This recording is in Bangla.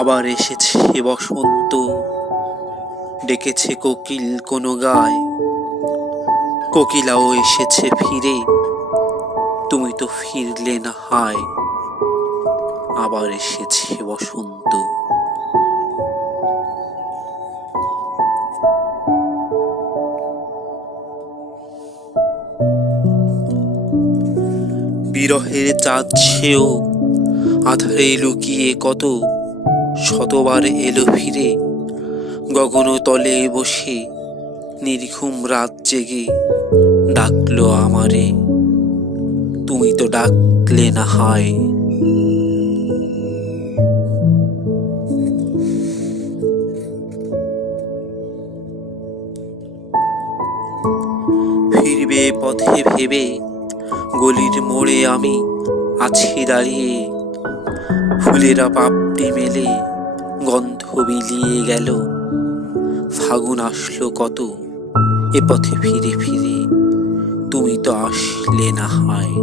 আবার এসেছে বসন্ত, ডেকেছে কোকিল কোনো গায়, কোকিলাও এসেছে ফিরে, তুমি তো ফিরলে না হায়। আবার এসেছে বসন্ত। বিরহের চাঁদ সেও আধারে লুকিয়ে কত শতবার এলো ফিরে, গগন তলে বসে নির্ঘুম রাত জেগে ডাকলো আমারে, তুমি তো ডাকলে না হায়। ফিরবে পথে ভেবে গলির মোড়ে আমি আছি দাঁড়িয়ে, ফুলেরা পাপড়ি মেলে গন্ধ বিলিয়ে গেল, ফাগুন আসলো কত এ পথে ফিরে ফিরে, তুমি তো আসলে না হায়।